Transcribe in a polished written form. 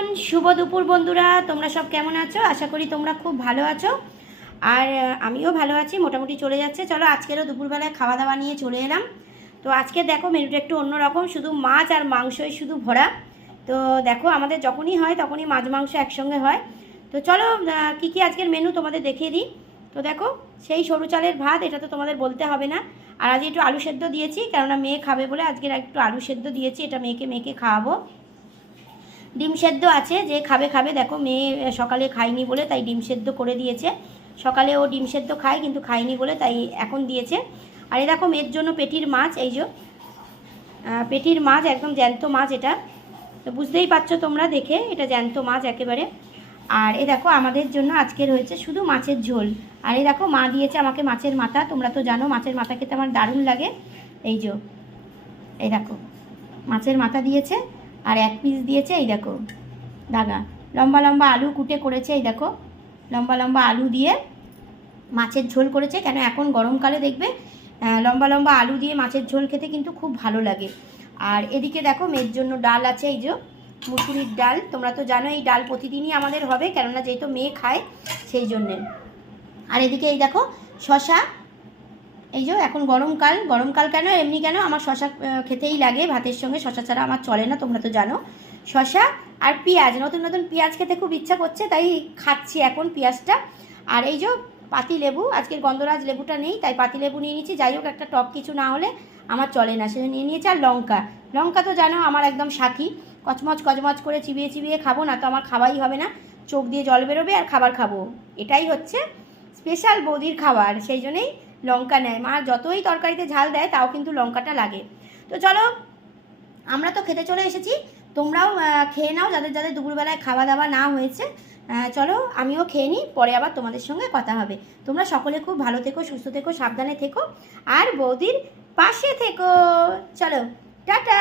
Afternoon, শুভ দুপুর বন্ধুরা। তোমরা সব কেমন আছো? আশা করি তোমরা খুব ভালো আছো। আর আমিও ভালো আছি, মোটামুটি চলে যাচ্ছে। চলো আজকেরও দুপুরবেলায় খাওয়া দাওয়া নিয়ে চলে এলাম। তো আজকে দেখো মেনুটা একটু অন্যরকম, শুধু মাছ আর মাংসই শুধু ভরা। তো দেখো আমাদের যখনই হয় তখনই মাছ মাংস একসঙ্গে হয়। তো চলো কী কী আজকের মেনু তোমাদের দেখিয়ে দিই। তো দেখো সেই সরু চালের ভাত, এটা তো তোমাদের বলতে হবে না। আর আজকে একটু আলু সেদ্ধ দিয়েছি, কেননা মেয়ে খাবে বলে আজকের একটু আলু সেদ্ধ দিয়েছি, এটা মেয়েকে খাওয়াবো। ডিম সেদ্ধ আছে, যে খাবে খাবে। দেখো মেয়ে সকালে খায়নি বলে তাই ডিম সেদ্ধ করে দিয়েছে। সকালে ও ডিম সেদ্ধ খায় কিন্তু খায়নি বলে তাই এখন দিয়েছে। আর এই দেখো মেয়ের জন্য পেটির মাছ, এই যে পেটির মাছ, একদম জ্যান্ত মাছ এটা। তো বুঝতেই পারছো তোমরা দেখে, এটা জ্যান্ত মাছ একেবারে। আর এ দেখো আমাদের জন্য আজকে রয়েছে শুধু মাছের ঝোল। আর এই দেখো মা দিয়েছে আমাকে মাছের মাথা। তোমরা তো জানো মাছের মাথা খেতে আমার দারুণ লাগে। এই যে এই দেখো মাছের মাথা দিয়েছে, আর এক পিস দিয়েছে এই দেখো দাগা। লম্বা লম্বা আলু কুটে করেছে, এই দেখো লম্বা লম্বা আলু দিয়ে মাছের ঝোল করেছে। কেন এখন গরমকালে দেখবে লম্বা লম্বা আলু দিয়ে মাছের ঝোল খেতে কিন্তু খুব ভালো লাগে। আর এদিকে দেখো মেয়ের জন্য ডাল আছে, এই যে মুসুরির ডাল। তোমরা তো জানো এই ডাল প্রতিদিনই আমাদের হবে, কেননা যেহেতু মেয়ে খায় সেই জন্যে। আর এদিকে এই দেখো শশা, এই যে এখন গরমকাল, গরমকাল কেন এমনি কেন আমার শশা খেতেই লাগে ভাতের সঙ্গে, শশা ছাড়া আমার চলে না, তোমরা তো জানো। শশা আর পেঁয়াজ, নতুন নতুন পেঁয়াজ খেতে খুব ইচ্ছা করছে তাই খাচ্ছি এখন পেঁয়াজটা। আর এই যে পাতি লেবু, আজকের গন্ধরাজ লেবুটা নেই তাই পাতি লেবু নিয়ে নিচ্ছি। যাই হোক একটা টক কিছু না হলে আমার চলে না, সেটা নিয়ে নিয়েছি। আর লঙ্কা, লঙ্কা তো জানো আমার একদম সাথী, কচমচ কচমচ করে চিবিয়ে চিবিয়ে খাবো, না তো আমার খাওয়াই হবে না, চোখ দিয়ে জল বেরোবে আর খাবার খাবো। এটাই হচ্ছে স্পেশাল বৌদির খাবার, সেই জন্যেই লঙ্কা নেয়। মা যতই তরকারিতে ঝাল দেয় তাও কিন্তু লঙ্কাটা লাগে। তো চলো আমরা তো খেতে চলে এসেছি, তোমরাও খেয়ে নাও যাদের যাদের দুপুরবেলায় খাওয়া দাওয়া না হয়েছে। চলো আমিও খেয়ে নিই, পরে আবার তোমাদের সঙ্গে কথা হবে। তোমরা সকলে খুব ভালো থেকো, সুস্থ থেকো, সাবধানে থেকো, আর বৌদির পাশে থেকো। চলো টাটা।